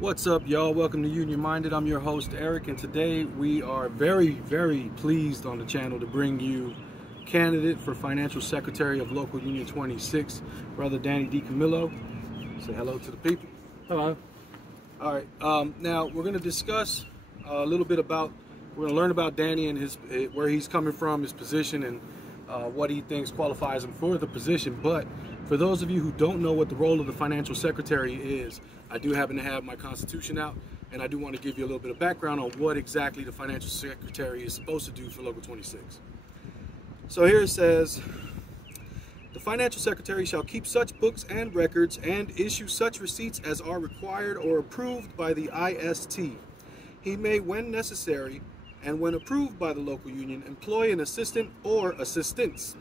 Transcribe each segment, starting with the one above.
What's up, y'all? Welcome to Union Minded. I'm your host, Eric, and today we are very, very pleased on the channel to bring you candidate for Financial Secretary of Local Union 26, Brother Danny DiCamillo. Say hello to the people. Hello. All right. Now we're going to discuss a little bit about. We're going to learn about Danny and where he's coming from, his position, and what he thinks qualifies him for the position. But for those of you who don't know what the role of the Financial Secretary is, I do happen to have my Constitution out, and I do want to give you a little bit of background on what exactly the Financial Secretary is supposed to do for Local 26. So here it says, the Financial Secretary shall keep such books and records and issue such receipts as are required or approved by the IST. He may, when necessary, and when approved by the local union, employ an assistant or assistants.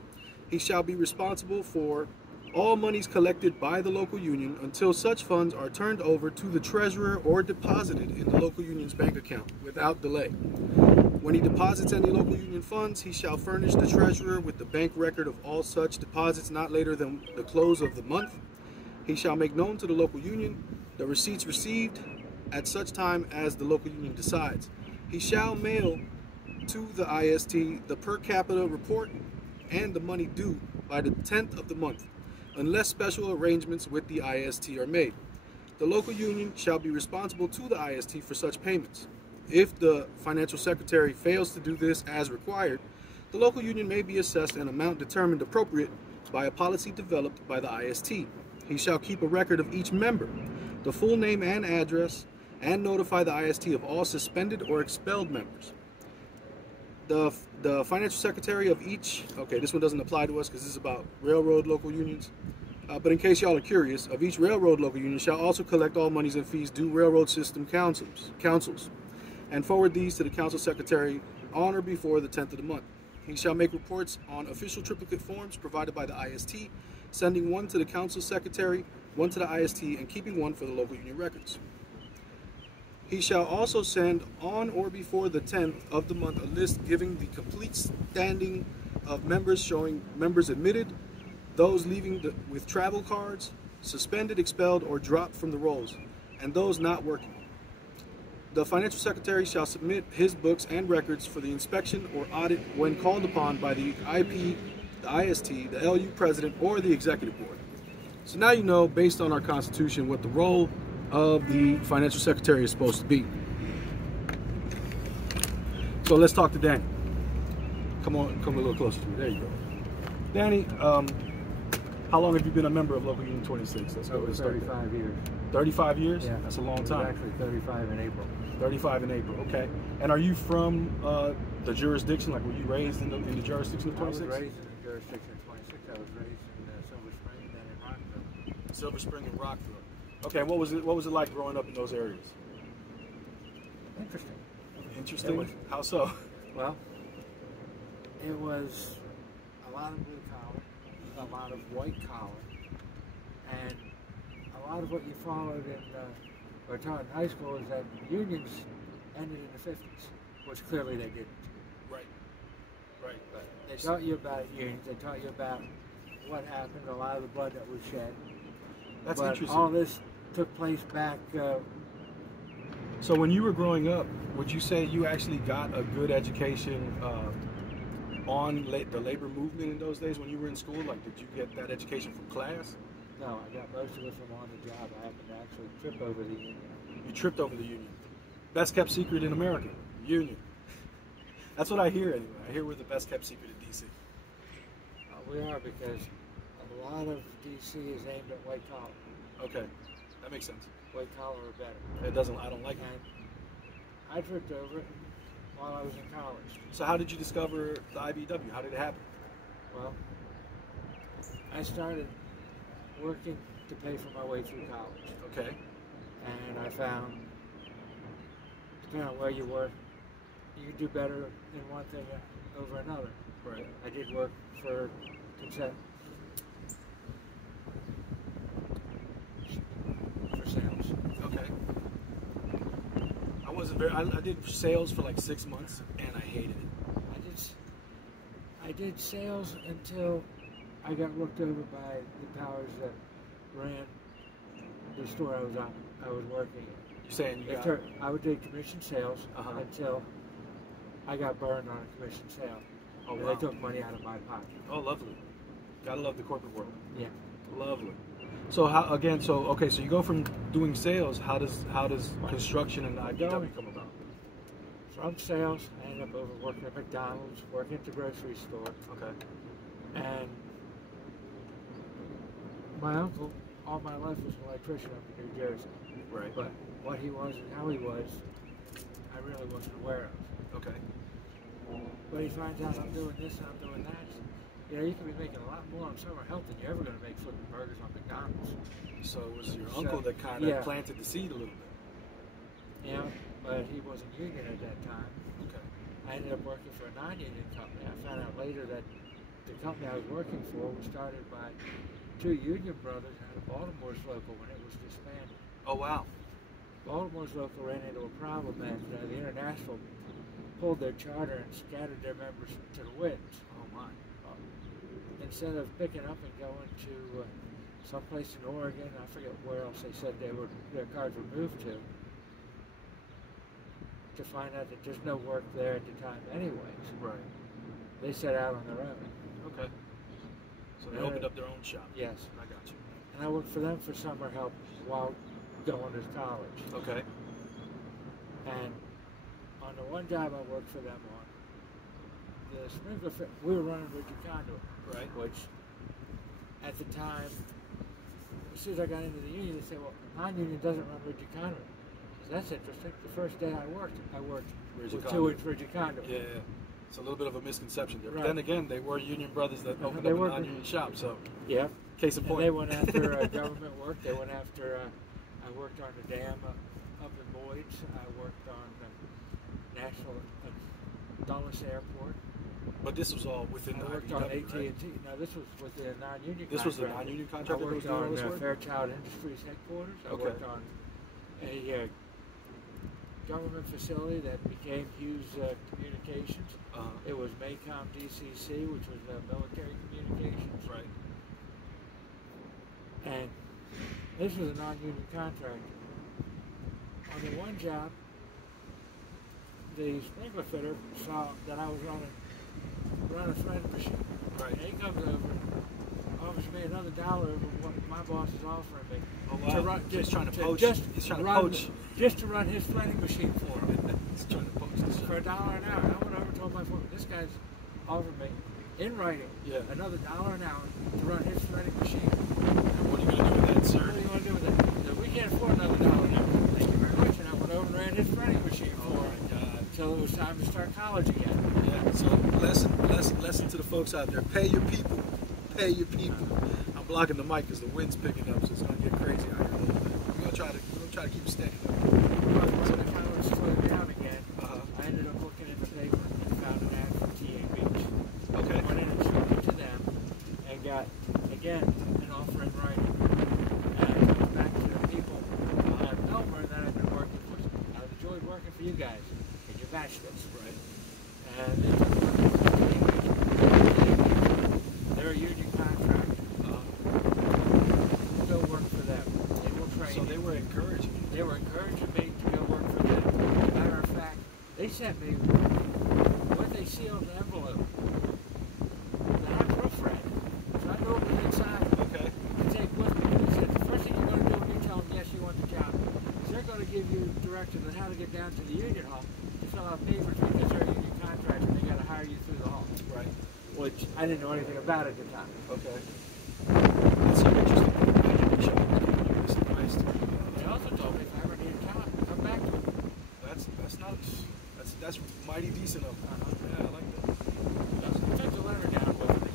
He shall be responsible for all monies collected by the local union until such funds are turned over to the treasurer or deposited in the local union's bank account without delay. When he deposits any local union funds, he shall furnish the treasurer with the bank record of all such deposits not later than the close of the month. He shall make known to the local union the receipts received at such time as the local union decides. He shall mail to the IST the per capita report and the money due by the 10th of the month, unless special arrangements with the IST are made. The local union shall be responsible to the IST for such payments. If the Financial Secretary fails to do this as required, the local union may be assessed an amount determined appropriate by a policy developed by the IST. He shall keep a record of each member, the full name and address, and notify the IST of all suspended or expelled members. The Financial Secretary of each, okay, this one doesn't apply to us because this is about railroad local unions, but in case y'all are curious, of each railroad local union shall also collect all monies and fees due railroad system councils, and forward these to the Council Secretary on or before the 10th of the month. He shall make reports on official triplicate forms provided by the IST, sending one to the Council Secretary, one to the IST, and keeping one for the local union records. He shall also send on or before the 10th of the month a list giving the complete standing of members, showing members admitted, those leaving with travel cards, suspended, expelled, or dropped from the rolls, and those not working. The Financial Secretary shall submit his books and records for the inspection or audit when called upon by the IP, the IST, the LU President, or the Executive Board. So now you know, based on our Constitution, what the role of the Financial Secretary is supposed to be. So let's talk to Danny. Come a little closer to me. There you go. Danny, how long have you been a member of Local Union 26? Let's go. Over 35 years. 35 years? Yeah. That's a long time. Actually 35 in April. 35 in April, okay. And are you from the jurisdiction? Like, were you raised in the jurisdiction of 26? I was raised in the jurisdiction of 26. I was raised in Silver Spring and then in Rockville. Silver Spring and Rockville. Okay, what was it like growing up in those areas? Interesting. Interesting? How so? Well, it was a lot of blue collar, a lot of white collar, and a lot of what you followed in or taught in high school is that unions ended in the 50s, which clearly they didn't. Right. Right. But they taught you about unions, they taught you about what happened, a lot of the blood that was shed. That's but interesting. All this took place back. So when you were growing up, would you say you actually got a good education on the labor movement in those days when you were in school? Like, did you get that education from class? No, I got most of it from on the job. I happened to actually trip over the union. You tripped over the union. Best kept secret in America, union. That's what I hear anyway. I hear we're the best kept secret in DC. We are, because a lot of DC is aimed at white collar. Okay, that makes sense. White collar or better. It doesn't. I don't like it. And I tripped over it while I was in college. So how did you discover the IBEW? How did it happen? Well, I started working to pay for my way through college. Okay. And I found, depending on where you work, you could do better in one thing over another. Right. I did work for consent. For sales. Okay. I did sales for like 6 months and I hated it. I did sales until I got looked over by the powers that ran the store I was on. I was working. You're saying you got... I would do commission sales Uh-huh. until I got burned on a commission sale. Oh, and wow. they took money out of my pocket. Oh, lovely. Gotta love the corporate world. Yeah. Lovely. So how again? So okay. So you go from doing sales. How does construction and IBEW come about? From sales, I ended up over working at McDonald's, working at the grocery store. Okay. And my uncle, all my life, was an electrician up in New Jersey. Right. But what he was and how he was, I really wasn't aware of. Okay. But he finds out I'm doing this and I'm doing that. You know, you can be making a lot more on summer help than you're ever going to make flipping burgers on McDonald's. So it was your uncle that kind of planted the seed a little bit. Yeah, but he wasn't union at that time. Okay. I ended up working for a non-union company. I found out later that the company I was working for was started by two union brothers out of Baltimore's local when it was disbanded. Oh, wow. Baltimore's local ran into a problem and the International pulled their charter and scattered their members to the winds. Oh, my. Instead of picking up and going to someplace in Oregon, I forget where else they said their cards were moved to find out that there's no work there at the time anyways. Right. They set out on their own. Okay. So they opened up their own shop. Yes. I got you. And I worked for them for summer help while going to college. Okay. And on the one job I worked for them on, the sprinkler fit, we were running rigid conduit. Right. Which, at the time, as soon as I got into the union, they said, well, non-union doesn't run rigid conduit. That's interesting. The first day I worked with 2-inch rigid conduit. Yeah, yeah. It's a little bit of a misconception there. Right. But then again, they were union brothers that opened up a non-union shop, so yeah. Case in point. They went after government work. They went after. I worked on the dam up in Boyd's. I worked on National Dulles Airport. But this was all within the IBEW, I worked on AT&T. right? No, this was with the non-union. This was the non-union contract. I worked on Fairchild Industries headquarters. I worked on a government facility that became Hughes Communications. It was Maycom DCC, which was military communications. Right. And this was a non-union contractor. On the one job, the sprinkler fitter saw that I was running a threading machine. Right. And he comes over and offers me another $1 over what my boss is offering me. Oh, wow. To run, he's trying to poach. He's trying to poach. Just to run his threading machine for him. He's trying to poach this for $1 an hour. I went over and told my foreman, this guy's offered me, in writing, another $1 an hour to run his threading machine. And what are you going to do with that, sir? What are you going to do with that? He said, we can't afford another $1 an hour. Thank you very much. And I went over and ran his threading machine for him. Until it was time to start college again. Yeah, so lesson to the folks out there. Pay your people. Pay your people. I'm blocking the mic because the wind's picking up, so it's going to get crazy out here a little bit. We're going to try to keep it steady. When the college slowed down again, I ended up looking in the paper and found an ad for TA Beach. Okay. I went in and showed it to them and got, again, an offer in writing. And I went back to the people at Melbourne that I've been working with. I've enjoyed working for you guys. Can you match this? Right. And they took working for TA Beach. They're a union contractor. Go work for them. They will train. So they were encouraging you. They were encouraging me to go work for them. As a matter of fact, they sent me what they sealed an envelope that I proofread. So I know what was inside. Okay. To take with me. They said the first thing you're going to do when you tell them yes you want the job is they're going to give you directions on how to get down to the union hall to fill out papers because they're a union contractor and they got to hire you through the hall. Right. Which I didn't know anything about at the time. Okay. That's so interesting. They also told me if I ever need a job, come back to me. That's mighty decent of them. Yeah, I like that. I took the letter down with me,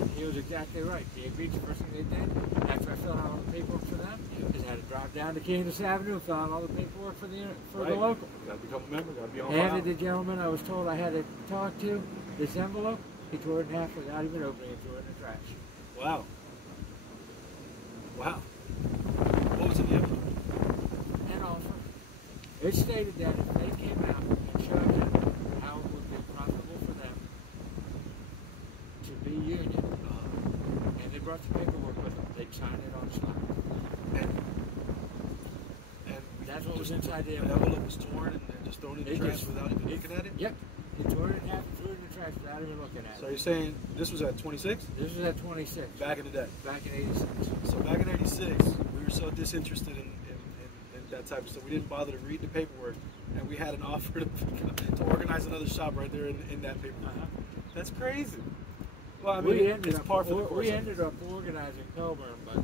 and he was exactly right. TA Beach, the first thing they did, after I filled out all the paperwork for them, is I had to drive down to Kansas Avenue and fill out all the paperwork for the local. Got to become a member, got to be on Handed the gentleman I was told I had to talk to this envelope. He tore it in half without even opening it, threw it in the trash. Wow. Wow. What was in the envelope? An offer. It stated that if they came out and showed them how it would be profitable for them to be union, and they brought the paperwork with them, they'd sign it on the spot. was inside the envelope was torn and just thrown in the trash without even looking at it? Yep. They tore it in half and threw it in the trash without even looking at it. So you're saying this was at 26? This was at 26. Back in the day? Back in 86. So back in 86, we were so disinterested in that type of stuff. We didn't bother to read the paperwork, and we had an offer to organize another shop right there in that paperwork. That's crazy. Well, I mean, we ended up organizing Melbourne, but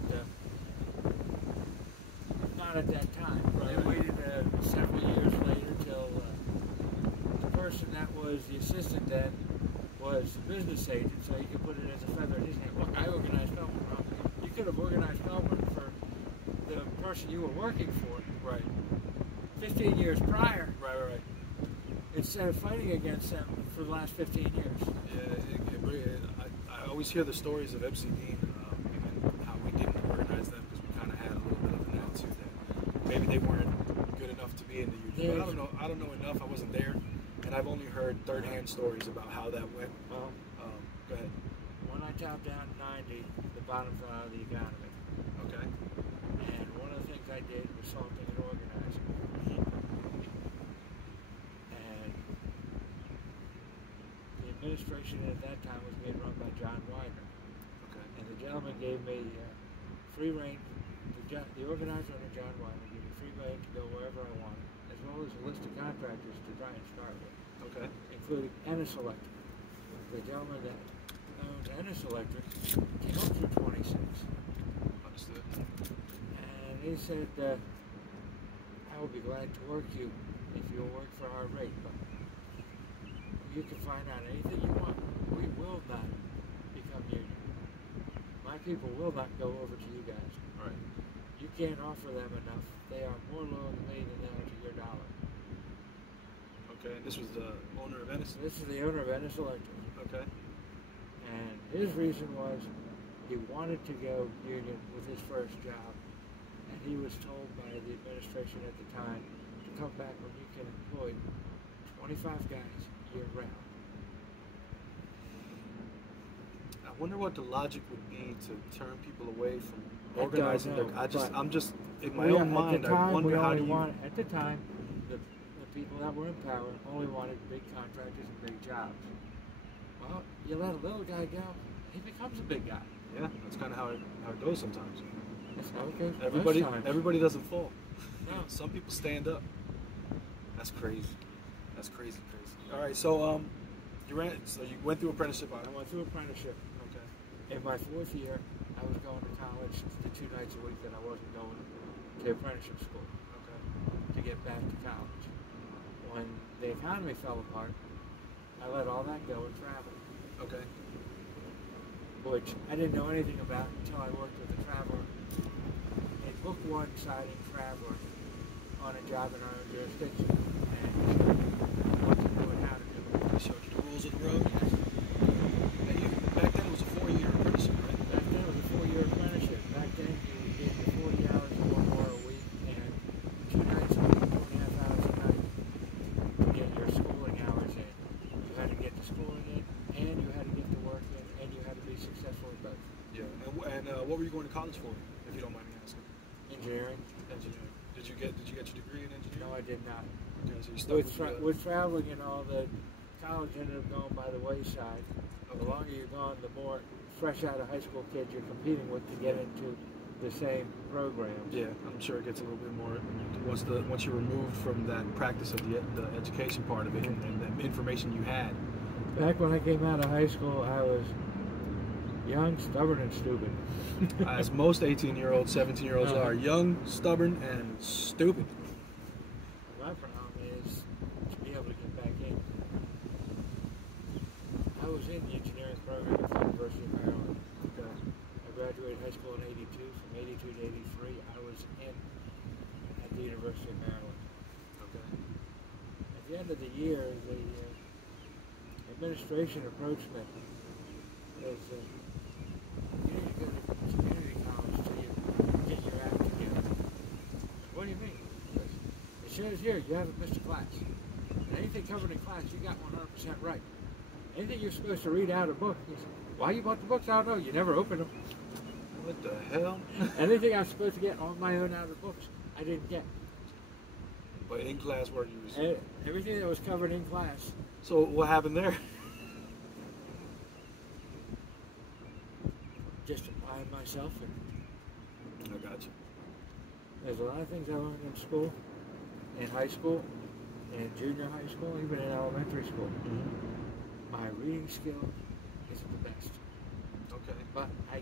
not at that time. Right. They waited several years later till the person that was the assistant then was the business agent, so he could put it as a feather in his hand. Look, I organized Melbourne. Well, you could have organized Melbourne for the person you were working for. Right. 15 years prior. Right. Instead of fighting against them for the last 15 years. Yeah, I always hear the stories of MCD and how we didn't organize them because we kind of had a little bit of an attitude that maybe they weren't good enough to be in the union. But I don't know enough. I wasn't there, and I've only heard third-hand stories about how that went. Well, go ahead. When I topped out in 90, the bottom fell out of the economy. Okay. And one of the things I did was something and organizing. And the administration at that time was being run by John Widener. Okay. And the gentleman gave me free reign, the organizer under John Widener gave me free reign to go wherever I wanted, as well as a list of contractors to try and start with. Okay. Including Ennis Electric. The gentleman that owns Ennis Electric came up through 26. Understood. And he said, I will be glad to work you if you'll work for our rate, but you can find out anything you want. We will not become union. My people will not go over to you guys. Right. You can't offer them enough. They are more loyal to me than they are to your dollar. Okay, and this was the owner of Ennis? This is the owner of Ennis Electric. Okay. And his reason was he wanted to go union with his first job. And he was told by the administration at the time to come back when you can employ 25 guys year-round. I wonder what the logic would be to turn people away from organizing their... I'm just in my own mind. I wonder how do you... At the time, the people that were in power only wanted big contractors and big jobs. Well, you let a little guy go, he becomes a big guy. Yeah, that's kind of how it goes sometimes. Okay. Everybody doesn't fall. No. Some people stand up. That's crazy. That's crazy. All right, so you went through apprenticeship. I went through apprenticeship. Okay. In my fourth year, I was going to college the 2 nights a week that I wasn't going to apprenticeship school. Okay. To get back to college. When the economy fell apart, I let all that go and traveled. Okay. Which I didn't know anything about until I worked with a traveler, a Book 1 siding traveler on a job in our own jurisdiction. And he showed me what to do and how to do it. He showed you the rules of the road? And back then it was a 4-year apprenticeship, right? Back then it was a 4-year apprenticeship. Back then you did 40 hours and 1 more a week and 2 nights a week, 2.5 hours a night to get your schooling hours in. You had to get the schooling in, and you had to get the work in, and you had to be successful in both. Yeah. And what were you going to college for, if you don't mind me asking? Engineering. Engineering. Did you get your degree in engineering? No, I did not. Okay, so you stuck with traveling and all, the college ended up going by the wayside. Okay. The longer you're gone, the more fresh out of high school kids you're competing with to get into the same program. Yeah, I'm sure it gets a little bit more once you're removed from that practice of the education part of it and the information you had. Back when I came out of high school, I was young, stubborn, and stupid. As most 18-year-olds, 17-year-olds are, young, stubborn, and stupid. My problem is to be able to get back in. I was in the engineering program at the University of Maryland. Okay. I graduated high school in 82. From 82 to 83, I was in at the University of Maryland. Okay. At the end of the year, the administration approached me. They said, you need to go to community college till you get your act together. What do you mean? It shows here you haven't missed a class. And anything covered in class, you got 100% right. Anything you're supposed to read out of a book, you say, why you bought the books? I don't know. You never opened them. What the hell? Anything I'm supposed to get on my own out of the books, I didn't get. But in class work you was... Everything that was covered in class. So what happened there? Just applying myself. And I got you. there's a lot of things I learned in school, in high school, in junior high school, even in elementary school. Mm-hmm. My reading skill isn't the best. Okay. But I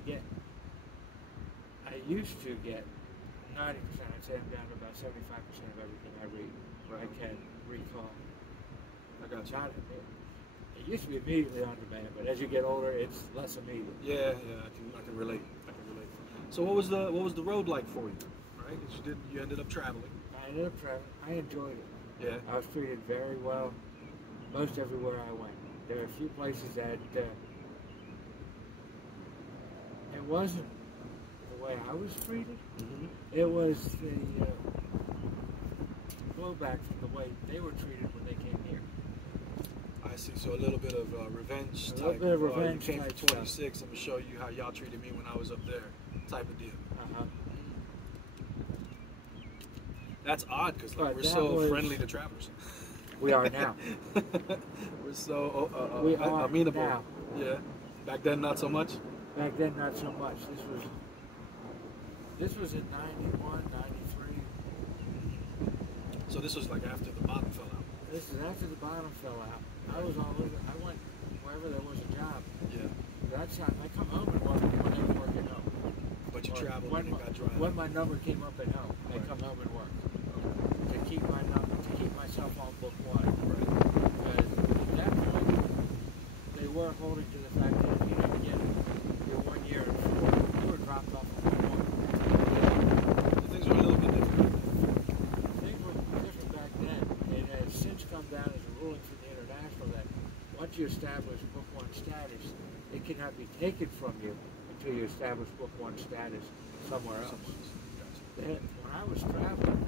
used to get 90%. I'd say I'm down to about 75% of everything I read. Right. I can recall. I got you. It used to be immediately on demand, but as you get older, it's less immediate. Yeah, I can relate. So what was the road like for you? Right? You ended up traveling. I ended up traveling. I enjoyed it. Yeah. I was treated very well most everywhere I went. There are a few places that it wasn't the way I was treated. Mm-hmm. It was the blowback from the way they were treated when they came here. I see. So a little bit of revenge type. A little bit of revenge you came type from 26. I'm gonna show you how y'all treated me when I was up there. Type of deal. Uh-huh. That's odd because like, we're so friendly to travelers. We are now. We're so we are amenable. now. Yeah. Back then, not so much. Back then, not so much. This was in 91, 93. So this was like after the bottom fell out. This is after the bottom fell out. I was all over. I went wherever there was a job. Yeah. That's how I come home and work when I was working home. But you traveled and got dry. When my number came up at home, I come home and work to keep my number, to keep myself on book one. Right. Because at that point, they were holding to the fact that if you didn't get your 1 year and 4, you were dropped off on book one. Things were a little bit different. Things were different back then. It has since come down as a ruling from the international that once you establish book one status, it cannot be taken from you until you establish book one status somewhere else. Then, when I was traveling,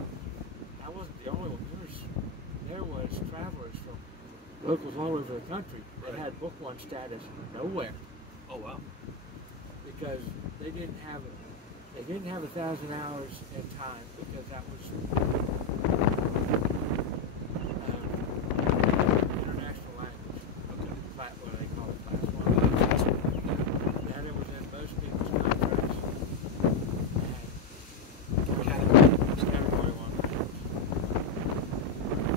I wasn't the only one. There was travelers from locals all over the country that had book one status nowhere. Oh wow! Because they didn't have 1,000 hours in time because that was international language. Okay. What do they call it? Class 1. And then it was in most people's contracts. Category 1.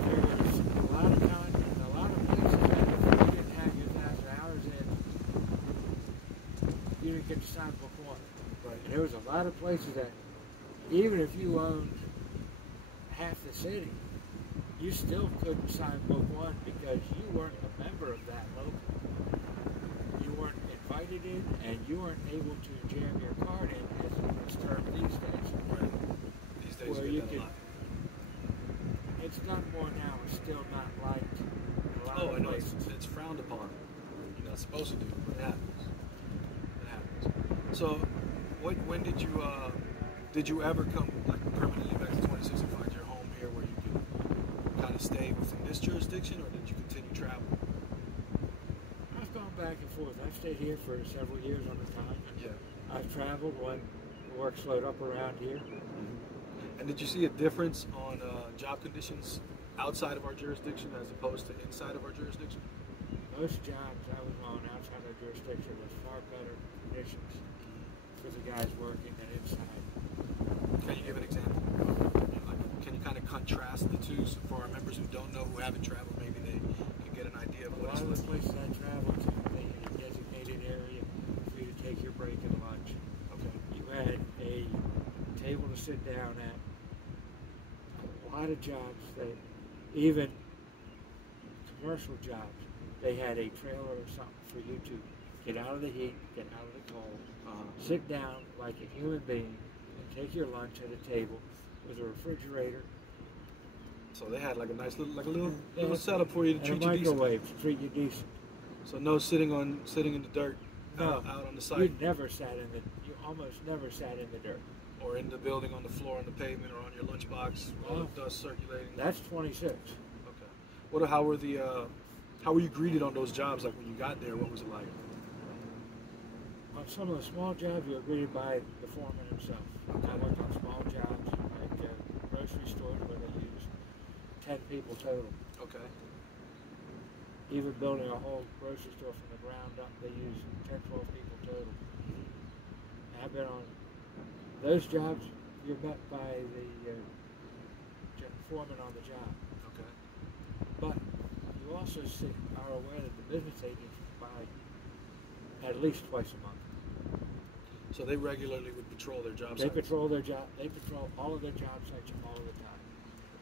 There was a lot of time and a lot of places that if you didn't have your 1,000 hours in, you didn't get to sign book one. Right. And there was a lot of places that even if you owned half the city, you still couldn't sign book one because you weren't a member of that local. You weren't invited in, and you weren't able to jam your card in, as it's termed these days. Right. These days Where you you get that a could, lot. it's done more now. It's still not liked in a lot Oh, of I know. places. It's frowned upon. You're not supposed to do it, but it happens. It happens. So, when did you ever come like permanently back to 26 and find your home here, where you could kind of stay within this jurisdiction, or did you continue traveling? I've gone back and forth. I've stayed here for several years on a time. Yeah. I've traveled when work slowed up around here. And did you see a difference on job conditions outside of our jurisdiction as opposed to inside of our jurisdiction? Most jobs I was on outside of jurisdiction was far better conditions for the guys working than inside. Can you give an example? Can you kind of contrast the two so for our members who don't know, who haven't traveled, maybe they can get an idea of A what lot of it's the like? places I traveled to, they had a designated area for you to take your break and lunch. Okay. You had a table to sit down at. A lot of jobs, even commercial jobs, they had a trailer or something for you to get out of the heat, get out of the cold, sit down like a human being, and take your lunch at a table with a refrigerator. So they had like a nice little setup for you to treat and a you decent. microwave to treat you decent. So no sitting in the dirt No, out on the site, you almost never sat in the dirt. or in the building on the floor on the pavement or on your lunchbox, all the dust circulating. That's 26. Okay. How were you greeted on those jobs? Like when you got there, what was it like? On some of the small jobs, you were greeted by the foreman himself. I worked on small jobs like grocery stores where they use 10 people total. Okay. Even building a whole grocery store from the ground up, they use 10, 12 people total. And I've been on those jobs. You're met by the foreman on the job. Okay. But you also are aware that the business agents buy at least twice a month. So they regularly would patrol their job They sites? patrol their job. They patrol all of their job sites all the time.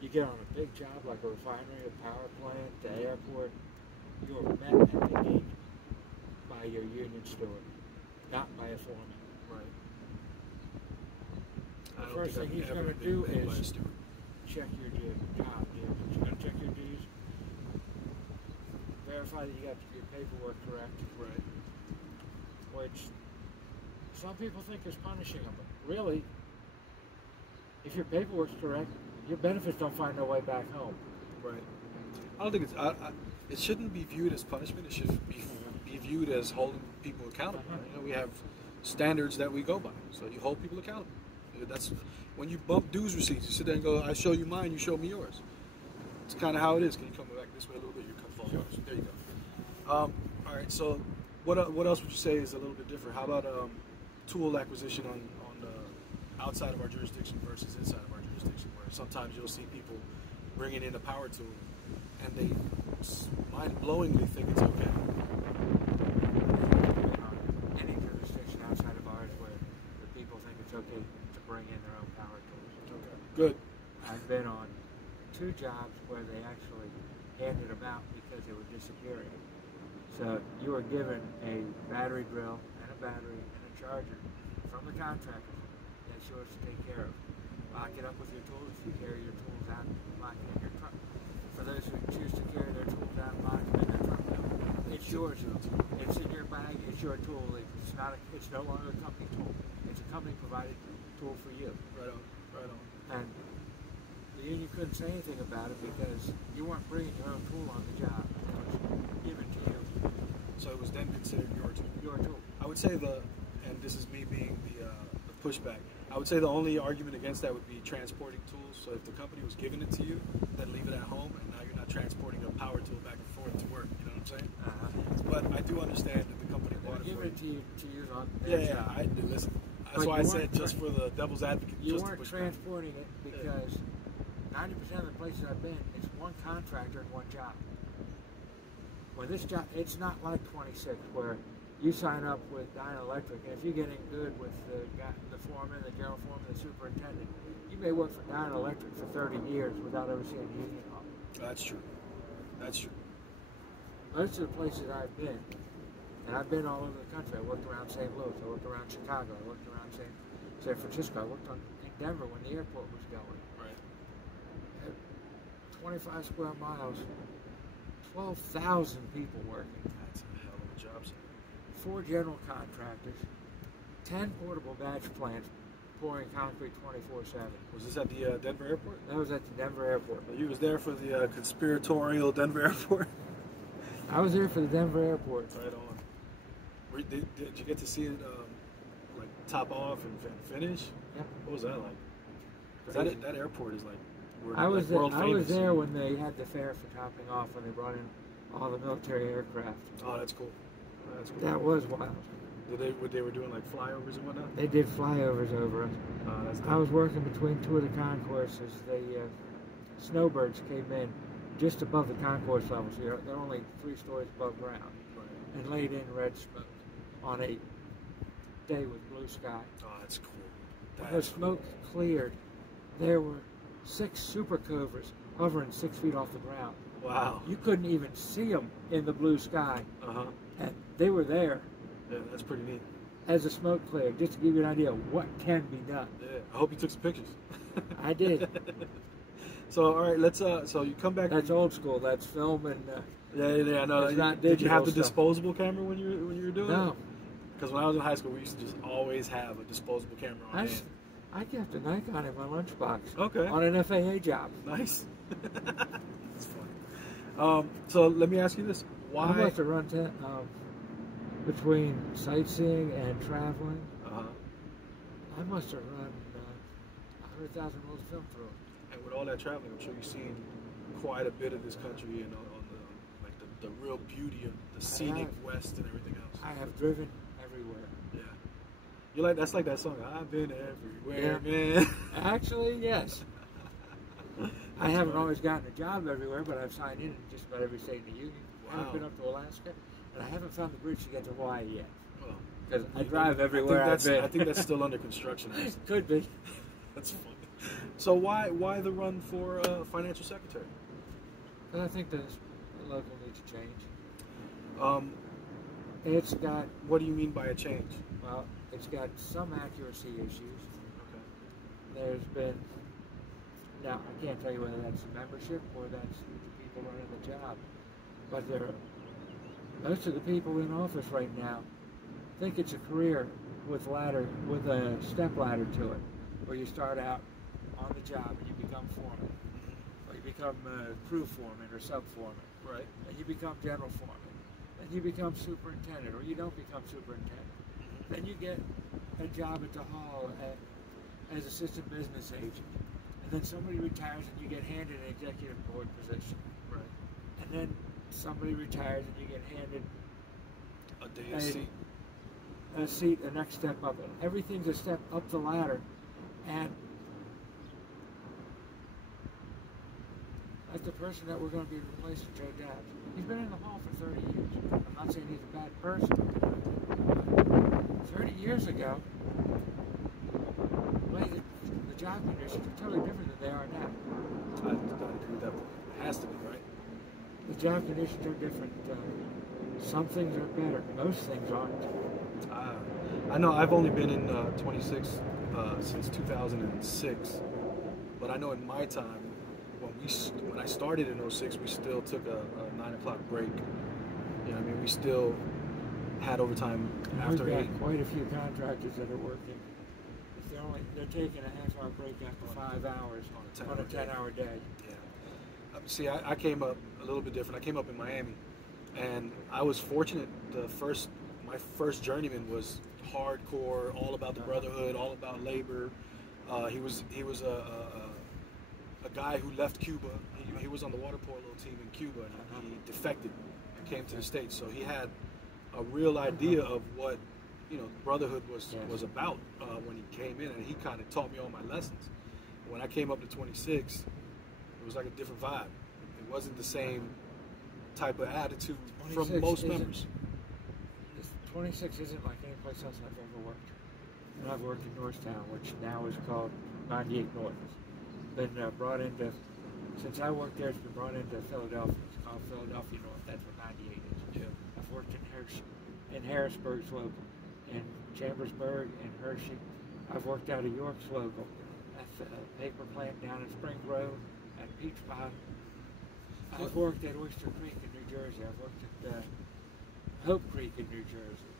You get on a big job like a refinery, a power plant, the airport, you're met at the gate by your union steward, not by a foreman. Right. The first thing he's going to do is check your job duties. He's going to check your duties, verify that you got your paperwork correct. Right. Which some people think is punishing them, but really, if your paperwork's correct, your benefits don't find their way back home. Right. I don't think it's. It shouldn't be viewed as punishment. It should be viewed as holding people accountable. You know, we have standards that we go by, so you hold people accountable. That's when you bump dues receipts. You sit there and go, "I show you mine, you show me yours." It's kind of how it is. Can you come back this way a little bit? You come forward. Sure. There you go. All right. So, what else would you say is a little bit different? How about tool acquisition on outside of our jurisdiction versus inside of our jurisdiction? Where sometimes you'll see people bringing in a power tool, and they mind-blowingly think it's okay. Any jurisdiction outside of ours where the people think it's okay to bring in their own power tools. Okay. Good. I've been on 2 jobs where they actually handed them out because they were disappearing. So you were given a battery drill and a battery and a charger from the contractor. That's yours to take care of. Lock it up with your tools. If you carry your tools out, lock it in your truck. For those who choose to carry their tools out, lock them in their truck. It's yours. It's in your bag. It's your tool. It's not. It's no longer a company tool. It's a company provided tool for you. Right on. Right on. And the union couldn't say anything about it because you weren't bringing your own tool on the job. It was given to you. So it was then considered your tool. Your tool. I would say and this is me being the pushback, I would say the only argument against that would be transporting tools. So if the company was giving it to you, then leave it at home, and now you're not transporting a power tool back and forth to work. You know what I'm saying? But I do understand that the company bought it Give for it to use on their job. I do. Listen, that's why I said just for the devil's advocate. You just weren't transporting it because 90% of the places I've been, it's one contractor and one job. When this job, it's not like 26 where you sign up with Dyna Electric, and if you're getting good with the foreman, the general foreman, the superintendent, you may work for Dyna Electric for 30 years without ever seeing a union office. That's true. That's true. Most of the places I've been, and I've been all over the country. I worked around St. Louis. I worked around Chicago. I worked around San Francisco. I worked in Denver when the airport was going. Right. 25 square miles, 12,000 people working. That's a hell of a job site. 4 general contractors, 10 portable batch plants pouring concrete 24/7. Was this at the Denver airport? That was at the Denver airport. You was there for the conspiratorial Denver airport? I was there for the Denver airport. Right on. Did you get to see it like top off and finish? Yeah. What was that like? Because that airport is like world famous. I was there when they had the fair for topping off, when they brought in all the military aircraft. Oh, that's cool. That's cool. That was wild. They were doing like flyovers and whatnot? They did flyovers over us. Oh, that's cool. I was working between 2 of the concourses. The snowbirds came in just above the concourse level, so they're only 3 stories above ground, and laid in red smoke on a day with blue sky. Oh, that's cool. When the smoke cleared, there were 6 super cobras hovering 6 feet off the ground. Wow. You couldn't even see them in the blue sky. And they were there. Yeah, that's pretty neat. As the smoke cleared, just to give you an idea of what can be done. Yeah, I hope you took some pictures. I did. So, all right, let's. So you come back. That's old school. That's film and. Yeah, I know. It's not did you have the stuff. disposable camera when you were doing it? No. Because when I was in high school, we used to just always have a disposable camera on hand. I kept a Nikon in my lunchbox. Okay. On an FAA job. Nice. That's funny. So let me ask you this: why? I must have run between sightseeing and traveling. I must have run 100,000 rolls of film through it. And with all that traveling, I'm sure you've seen quite a bit of this country, you know, on the real beauty of the scenic West and everything else. I have driven everywhere. Yeah. You like that's like that song. I've been everywhere, man. Actually, yes. I haven't always gotten a job everywhere, but I've signed in just about every state in the union. Wow. I haven't been up to Alaska, and I haven't found the bridge to get to Hawaii yet. Well, because I drive everywhere I've been. I think that's still under construction. Could be. That's funny. So why the run for financial secretary? Because I think the local needs a change. It's got. What do you mean by a change? Well, it's got some accuracy issues. Okay. There's been. Now I can't tell you whether that's the membership or that's the people running the job, but most of the people in office right now think it's a career with a step ladder to it, where you start out on the job and you become foreman, or you become crew foreman or sub foreman, right? And you become general foreman, and you become superintendent, or you don't become superintendent. Then you get a job at the hall as assistant business agent, and then somebody retires and you get handed an executive board position, right? And then somebody retires and you get handed a seat, the next step up, and everything's a step up the ladder. And like the person that we're going to be replacing, Joe Dabbs, he's been in the hall for 30 years. I'm not saying he's a bad person. 30 years ago, the job conditions are totally different than they are now. I agree with that. It has to be, right? The job conditions are different. Some things are better. Most things aren't. I know I've only been in 26 since 2006, but I know in my time, when I started in 06, we still took a 9 o'clock break. You know, I mean, we still had overtime after 8. Quite a few contractors that are working. If they're taking a half-hour break after 5 hours on a 10-hour day. Yeah. See, I came up a little bit different. I came up in Miami, and I was fortunate. My first journeyman was hardcore, all about the brotherhood, all about labor. He was a guy who left Cuba. He was on the water polo team in Cuba, and he defected and came to the States. So he had a real idea of what brotherhood was about when he came in, and he kind of taught me all my lessons. When I came up to 26, it was like a different vibe. It wasn't the same type of attitude from most members. 26 isn't like any place else I've ever worked. And I've worked in Northtown, which now is called 98 North. It's been brought into, since I worked there, it's been brought into Philadelphia. It's called Philadelphia North. That's what 98 is. Yeah. I've worked in Harrisburg's local, in Chambersburg, in Hershey. I've worked out of York's local, at the paper plant down in Spring Grove, at Peach Bottom. I've worked at Oyster Creek in New Jersey. I've worked at Hope Creek in New Jersey.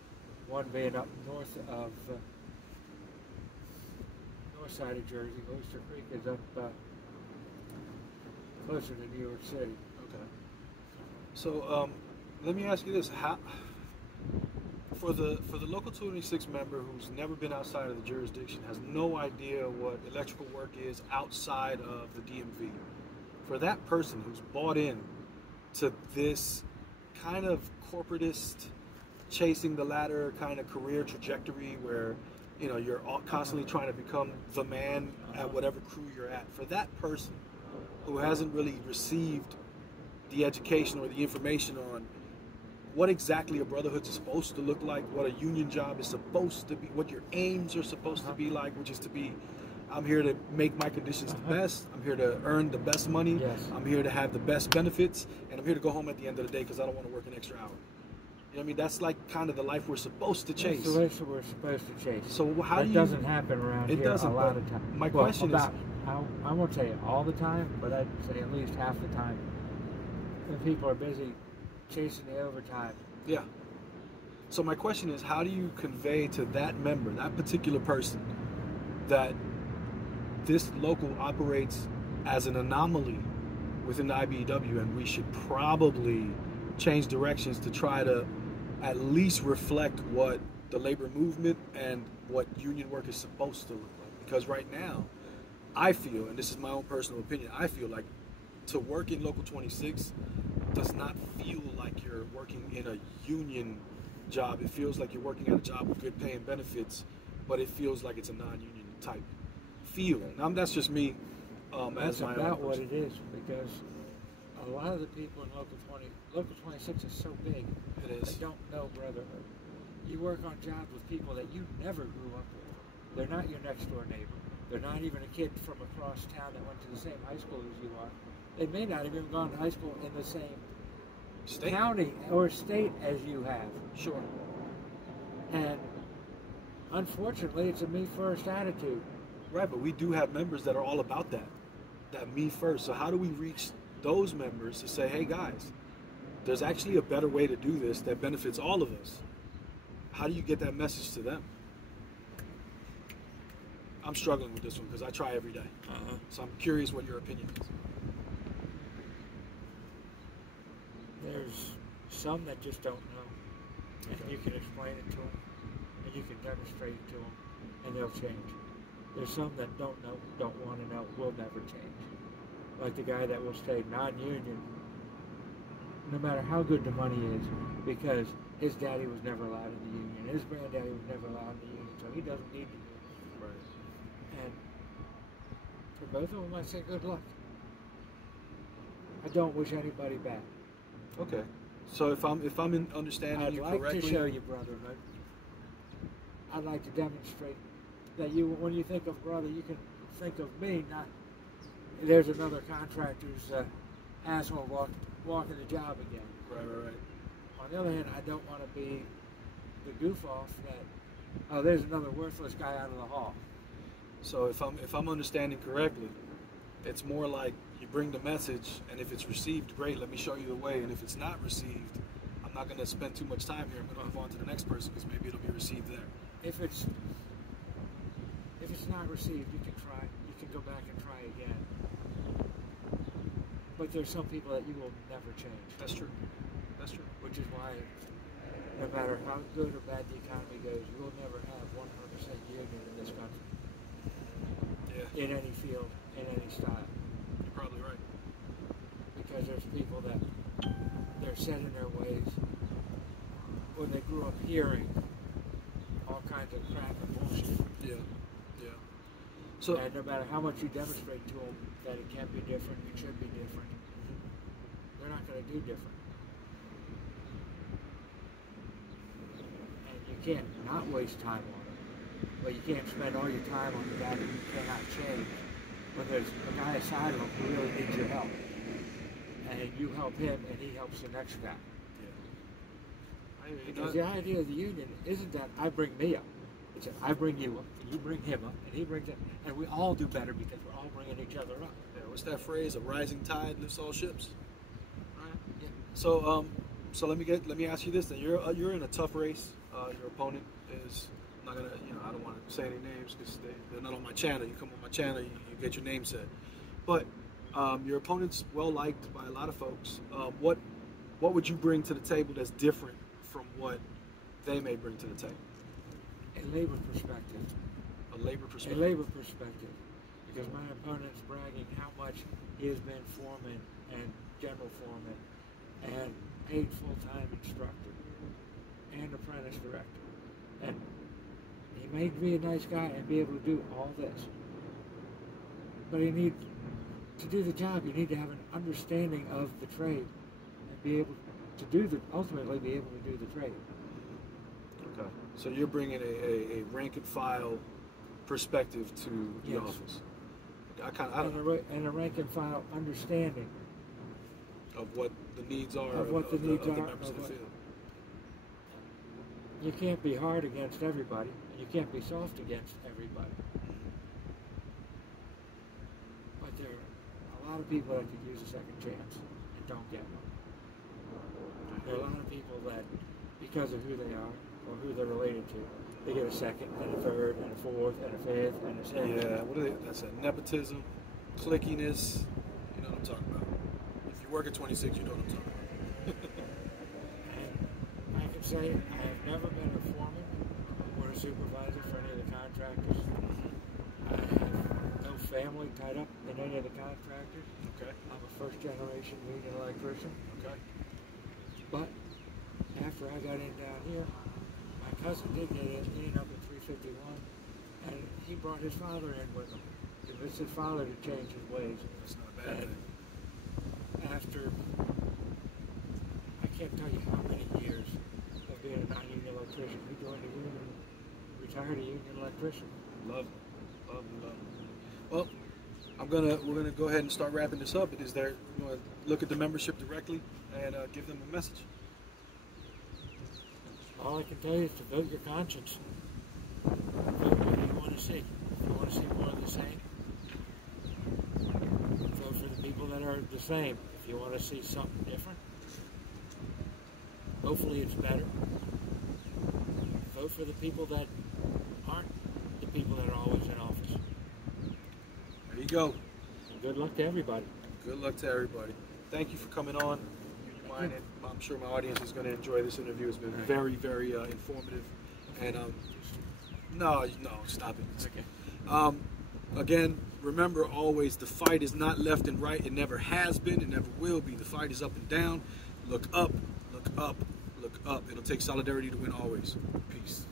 One being up north side of Jersey. Oyster Creek is up closer to New York City. Okay. So let me ask you this: how for the local 26 member who's never been outside of the jurisdiction, has no idea what electrical work is outside of the DMV, for that person who's bought in to this kind of corporatist, chasing the ladder kind of career trajectory where you're constantly trying to become the man at whatever crew you're at, for that person who hasn't really received the education or the information on what exactly a brotherhood is supposed to look like, what a union job is supposed to be, what your aims are supposed to be like, which is to be, I'm here to make my conditions the best, I'm here to earn the best money, I'm here to have the best benefits, and I'm here to go home at the end of the day because I don't want to work an extra hour. You know what I mean? That's like kind of the life we're supposed to chase. That's the life that we're supposed to chase. So how that doesn't happen around here a lot of times. My question is, I won't say all the time, but I'd say at least half the time, when people are busy chasing the overtime. Yeah. So my question is, how do you convey to that member, that particular person, that this local operates as an anomaly within the IBEW, and we should probably change directions to try to at least reflect what the labor movement and what union work is supposed to look like? Because right now, I feel, and this is my own personal opinion, I feel like to work in Local 26 does not feel like you're working in a union job. It feels like you're working at a job with good pay and benefits, but it feels like it's a non-union type feel. Now, that's just me. That's about what it is, because a lot of the people in Local 26 is so big. It is. They don't know brotherhood. You work on jobs with people that you never grew up with. They're not your next door neighbor. They're not even a kid from across town that went to the same high school as you are. They may not have even gone to high school in the same county or state as you have. Sure. And unfortunately, it's a me first attitude. Right, but we do have members that are all about that me first. So how do we reach those members to say, hey guys, there's actually a better way to do this that benefits all of us? How do you get that message to them? I'm struggling with this one because I try every day. So I'm curious what your opinion is. There's some that just don't know, and you can explain it to them, and you can demonstrate it to them, and they'll change. There's some that don't know, don't want to know, will never change. Like the guy that will stay non-union, no matter how good the money is, because his daddy was never allowed in the union, his granddaddy was never allowed in the union, so he doesn't need the union. Right. And for both of them, I say good luck. I don't wish anybody bad. Okay. So if I'm in understanding you correctly, I'd like to show you brotherhood. I'd like to demonstrate that when you think of brother, you can think of me, not there's another contractor's asshole walking the job again. Right. On the other hand, I don't want to be the goof off that, oh, there's another worthless guy out of the hall. So if I'm understanding correctly, it's more like you bring the message, and if it's received, great, let me show you the way. And if it's not received, I'm not going to spend too much time here. I'm going to move on to the next person because maybe it'll be received there. If it's not received, you can try. You can go back and try again. But there's some people that you will never change. That's true. Which is why, no matter how good or bad the economy goes, you will never have 100% union in this country. Yeah. In any field, in any style. You're probably right. Because there's people that they're set in their ways, or they grew up hearing all kinds of crap and bullshit. Yeah. So, and no matter how much you demonstrate to them that it can be different, it should be different, they're not going to do different. And you can't not waste time on it. But you can't spend all your time on the guy that you cannot change when there's a guy aside of him who really needs your help. And you help him, and he helps the next guy. Yeah. Because the idea of the union isn't that I bring me up. It's that I bring you up, and you bring him up, and he brings him, and we all do better because we're all bringing each other up. Yeah, what's that phrase? A rising tide lifts all ships. Right. Yeah. So, so let me ask you this: then you're in a tough race. Your opponent is. I'm not gonna, I don't want to say any names because they're not on my channel. You come on my channel, you get your name said. But your opponent's well liked by a lot of folks. What would you bring to the table that's different from what they may bring to the table? A labor perspective. A labor perspective. A labor perspective. Because my opponent's bragging how much he has been foreman and general foreman and paid full-time instructor and apprentice director. And he may be a nice guy and be able to do all this. But to do the job, you need to have an understanding of the trade and be able to ultimately be able to do the trade. Okay. So you're bringing a rank and file perspective to the office. And a rank and file understanding of what the needs are of the members of the field. You can't be hard against everybody, and you can't be soft against everybody. But there are a lot of people that could use a second chance and don't get one. There are a lot of people that, because of who they are or who they're related to, they get a second and a third and a fourth and a fifth and a sixth. Yeah, that's a nepotism, clickiness. You know what I'm talking about. If you work at 26, you know what I'm talking about. And I can say I have never been a foreman or a supervisor for any of the contractors. I have no family tied up in any of the contractors. Okay. I'm a first-generation union electrician. Okay. But after I got in down here, my cousin did get in up at 351, and he brought his father in with him. Convinced his father to change his ways. That's not a bad thing. After, I can't tell you how many years of being a non-union electrician, he joined the union, retired a union electrician. Love it. Love it. Love it. Well, we're gonna go ahead and start wrapping this up. But is there, you want to look at the membership directly and give them a message? All I can tell you is to vote your conscience. Vote what you want to see. If you want to see more of the same, vote for the people that are the same. If you want to see something different, hopefully it's better. Vote for the people that aren't the people that are always in office. There you go. And good luck to everybody. Good luck to everybody. Thank you for coming on. I'm sure my audience is going to enjoy this interview. It's been very, very informative. And no, stop it. Okay. Again, remember always, the fight is not left and right. It never has been. It never will be. The fight is up and down. Look up. Look up. Look up. It'll take solidarity to win always. Peace.